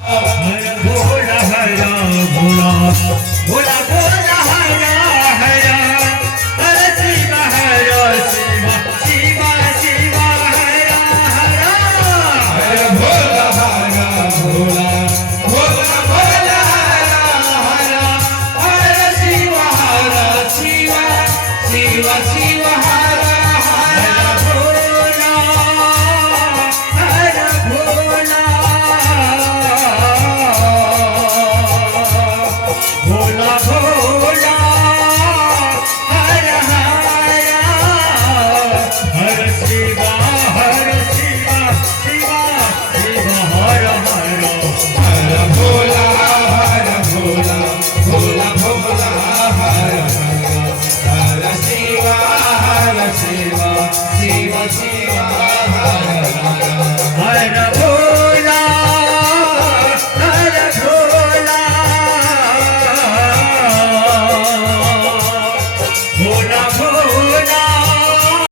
हर भोला हरा भोला भोला भोला हरा हरा हर शिव हरा शिव शिव शिव हरा हरा हर भोला हरा भोला भोला भोला हरा हरा हर शिव हरा शिव शिव शिव हरा हरा भोला हर भोला भोला भोला हर हरा हर शिवा शिवा शिवा हर हरा हर भोला हर भोला भोला भोला हर हरा हर शिवा शिव शिव शिव हर हरा हर भोला हर भोला भोला भोला